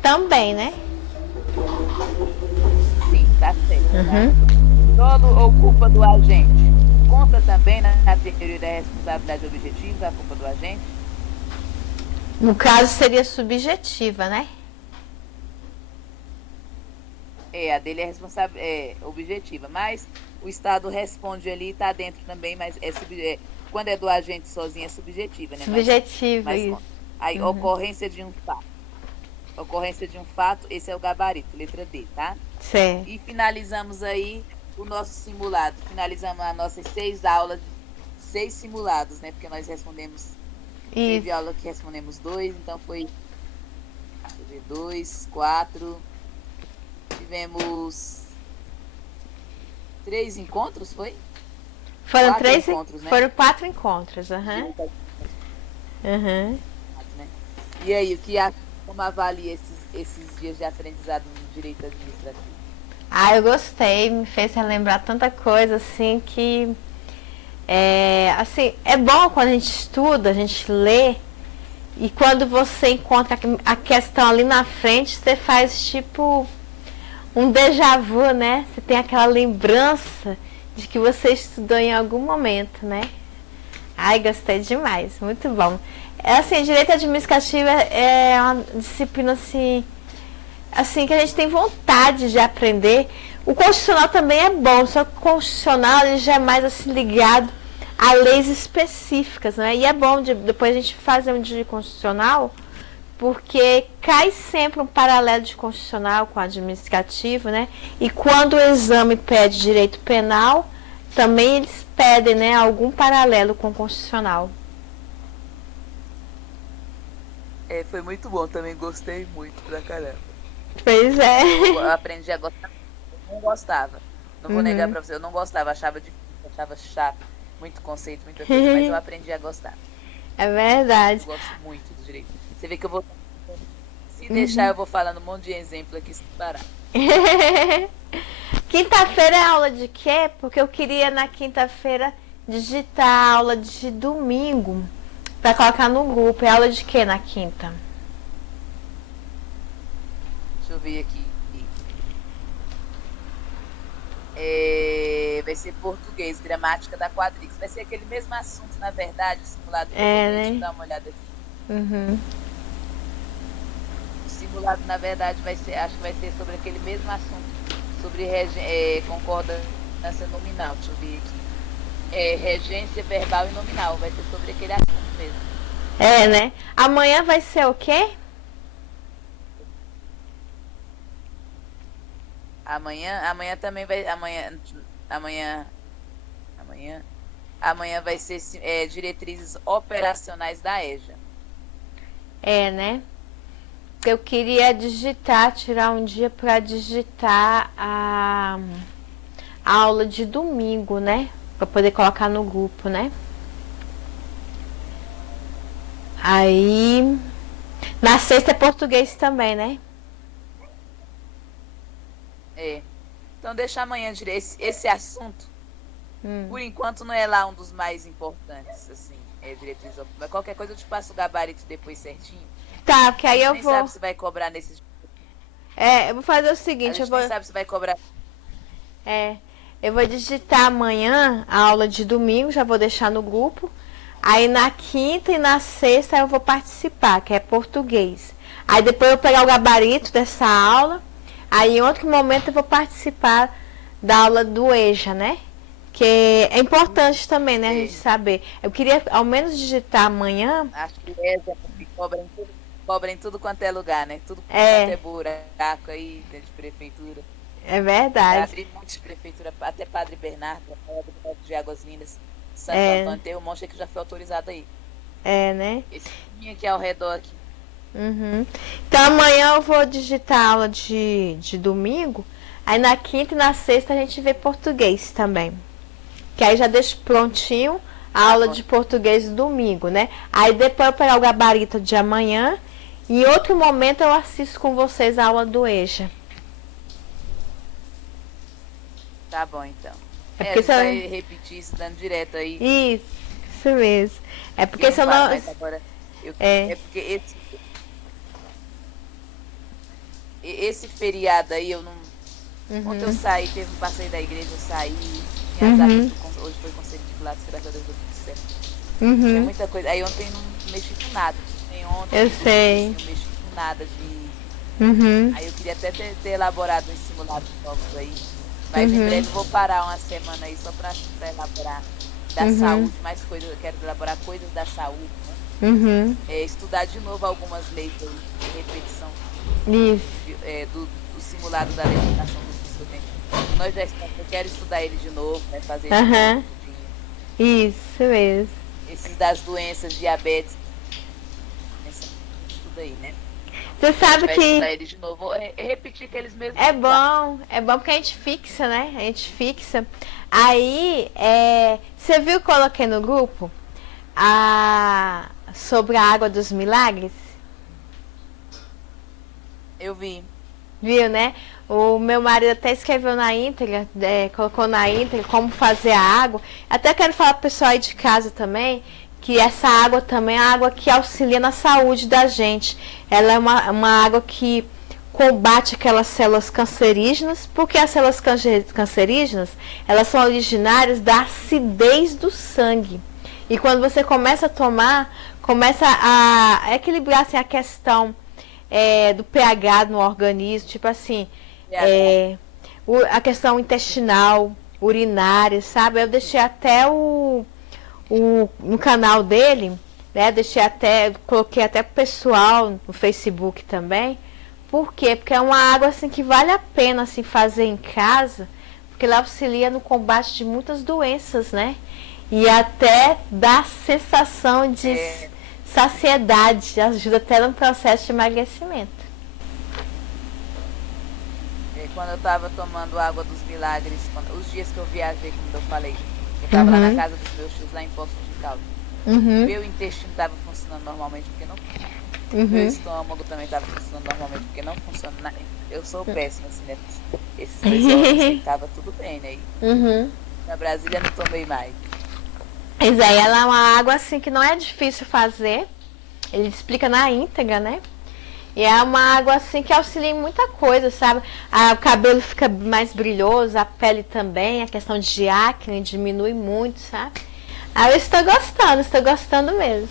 Também, né? Sim, tá certo. Tá? Dolo ou culpa do agente. Conta também na teoria da responsabilidade objetiva, a culpa do agente? No caso seria subjetiva, né? A dele é objetiva, mas o Estado responde ali, tá dentro também, mas quando é do agente sozinho é subjetiva, né? Subjetiva, isso. Aí, ocorrência de um fato. Ocorrência de um fato, esse é o gabarito, letra D, tá? Certo. E finalizamos aí o nosso simulado. Finalizamos as nossas 6 aulas, 6 simulados, né? Porque nós respondemos, teve aula que respondemos 2, então foi 2, 4, tivemos 3 encontros, foi? Foram 4 3 encontros, né? Foram 4 encontros, E aí, como avalia esses dias de aprendizado no direito administrativo? Eu gostei, me fez relembrar tanta coisa, assim, que assim, é bom quando a gente estuda, a gente lê, e quando você encontra a questão ali na frente, você faz tipo um déjà vu, né? Você tem aquela lembrança de que você estudou em algum momento, né? Gostei demais, muito bom. Assim, direito administrativo é uma disciplina, assim, assim, que a gente tem vontade de aprender. O constitucional também é bom, só que o constitucional ele já é mais assim ligado a leis específicas, né? E é bom depois a gente fazer um de constitucional, porque cai sempre um paralelo de constitucional com administrativo, né? E quando o exame pede direito penal, também eles pedem, né, algum paralelo com o constitucional. Foi muito bom também, gostei muito pra caramba. Pois é. Eu aprendi a gostar, eu não gostava. Não vou negar pra você, eu não gostava, achava difícil, achava chato, muito conceito, muita coisa, mas eu aprendi a gostar. É verdade. Eu gosto muito do direito. Você vê que eu vou... Se deixar, eu vou falando um monte de exemplo aqui sem parar. Quinta-feira é aula de quê? Porque eu queria na quinta-feira digitar a aula de domingo para colocar no grupo. É aula de quê na quinta? Deixa eu ver aqui. Vai ser português, gramática da quadríceps. Vai ser aquele mesmo assunto, na verdade, simulado. Né? Deixa eu dar uma olhada aqui. Uhum. O simulado, na verdade, vai ser, acho que vai ser sobre aquele mesmo assunto, sobre concordância nominal. Deixa eu ver aqui. Regência verbal e nominal. Vai ser sobre aquele assunto mesmo. Né? Amanhã vai ser o quê? Amanhã também vai. Amanhã vai ser diretrizes operacionais da EJA. Né? Eu queria tirar um dia para digitar a aula de domingo, né? Para poder colocar no grupo, né? Aí, na sexta é português também, né? Então deixa amanhã esse assunto. Por enquanto não é lá um dos mais importantes, assim, diretriz. Mas qualquer coisa eu te passo o gabarito depois certinho. Tá, porque aí eu vou. Nem sabe se vai cobrar nesses. Eu vou fazer o seguinte, nem sabe se vai cobrar. Eu vou digitar amanhã a aula de domingo, já vou deixar no grupo. Aí na quinta e na sexta eu vou participar, que é português. Aí depois eu vou pegar o gabarito dessa aula. Aí em outro momento eu vou participar da aula do EJA, né? Que é importante também, né, a gente saber. Eu queria ao menos digitar amanhã. Acho que EJA cobra em tudo quanto é lugar, né? Tudo quanto é buraco aí, de prefeitura. É verdade. Abrir um monte de prefeitura, até Padre Bernardo, de Águas Lindas, Santo Antônio, tem um monte que já foi autorizado aí. Né? Esse aqui ao redor aqui. Uhum. Então amanhã eu vou digitar a aula de domingo. Aí na quinta e na sexta a gente vê português também. Que aí já deixo prontinho a aula de português domingo, né? Aí depois eu pegar o gabarito de amanhã. E em outro momento eu assisto com vocês a aula do EJA. Tá bom, então. Porque você vai repetir isso dando direto aí. Isso mesmo. É porque se eu não... Agora, porque esse feriado aí eu não... Ontem eu saí, teve um passeio da igreja, eu saí. Hoje foi conselho de pilates, graças a Deus deu tudo certo. Tinha muita coisa. Aí ontem não mexi com nada. Eu sei. Não mexi com nada de... Aí eu queria até ter elaborado uns simulados novos aí. Mas em breve eu vou parar uma semana aí só pra elaborar da saúde, mais coisas. Eu quero elaborar coisas da saúde, né? Estudar de novo algumas leis aí, de repetição. Do simulado da legislação dos que eu tenho. Nós já estamos, eu quero estudar ele de novo, né? Fazer isso mesmo. Esses das doenças, diabetes. Estuda aí, né? Você sabe que... estudar ele de novo. Repetir aqueles mesmos... É bom porque a gente fixa, né? A gente fixa. Aí, você viu que eu coloquei no grupo sobre a água dos milagres? Eu vi. Viu, né? O meu marido até escreveu na íntegra, colocou na íntegra como fazer a água. Até quero falar pro pessoal aí de casa também, que essa água também é água que auxilia na saúde da gente. Ela é uma água que combate aquelas células cancerígenas, porque as células cancerígenas, elas são originárias da acidez do sangue. E quando você começa a tomar, começa a equilibrar assim, a questão do pH no organismo, tipo assim, a questão intestinal, urinária, sabe? Eu deixei até no canal dele, né? Coloquei até pro pessoal no Facebook também. Por quê? Porque é uma água assim que vale a pena assim fazer em casa, porque ela auxilia no combate de muitas doenças, né? E até dá sensação de saciedade, ajuda até no processo de emagrecimento. Quando eu estava tomando água dos milagres, os dias que eu viajei, como eu falei, eu estava lá na casa dos meus tios, lá em Poços de Caldas. Meu intestino estava funcionando normalmente, porque não. Meu estômago também estava funcionando normalmente, porque não funciona. Eu sou péssima, assim, né? Esses 3 anos estava tudo bem, né? Na Brasília não tomei mais. Pois é, ela é uma água assim que não é difícil fazer. Ele explica na íntegra, né? E é uma água assim que auxilia em muita coisa, sabe? O cabelo fica mais brilhoso, a pele também, a questão de acne diminui muito, sabe? Eu estou gostando mesmo.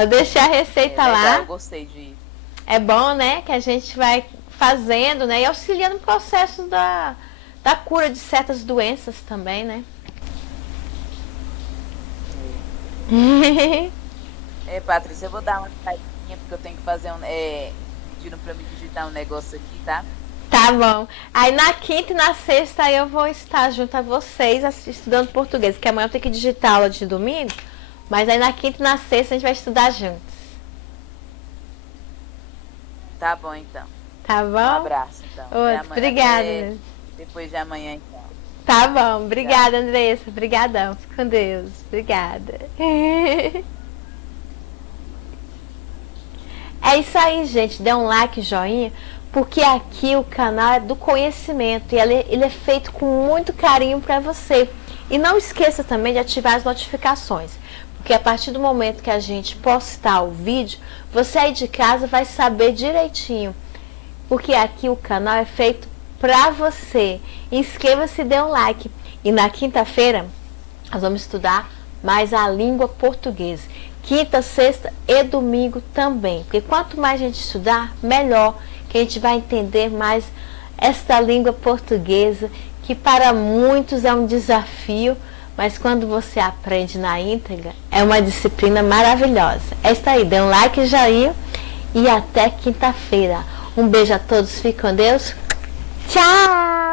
Eu deixei a receita lá. Eu gostei de ir. É bom, né? Que a gente vai fazendo, né? E auxiliando no processo da cura de certas doenças também, né? Patrícia, eu vou dar uma saidinha porque eu tenho que fazer pediram pra me digitar um negócio aqui, tá? Tá bom. Aí na quinta e na sexta eu vou estar junto a vocês estudando português, porque amanhã eu tenho que digitar aula de domingo, mas aí na quinta e na sexta a gente vai estudar juntos. Tá bom, então. Tá bom? Um abraço, então. Obrigada. Depois de amanhã, então. Tá bom. Obrigada, Andressa. Obrigadão. Fique com Deus. Obrigada. É isso aí, gente. Dê um like, joinha, porque aqui o canal é do conhecimento e ele é feito com muito carinho para você. E não esqueça também de ativar as notificações, porque a partir do momento que a gente postar o vídeo, você aí de casa vai saber direitinho, porque aqui o canal é feito para você. Inscreva-se e dê um like. E na quinta-feira nós vamos estudar mais a língua portuguesa. Quinta, sexta e domingo também. Porque quanto mais a gente estudar, melhor, que a gente vai entender mais esta língua portuguesa, que para muitos é um desafio, mas quando você aprende na íntegra, é uma disciplina maravilhosa. É isso aí, dê um like, joinha e até quinta-feira. Um beijo a todos, fique com Deus. Tchau!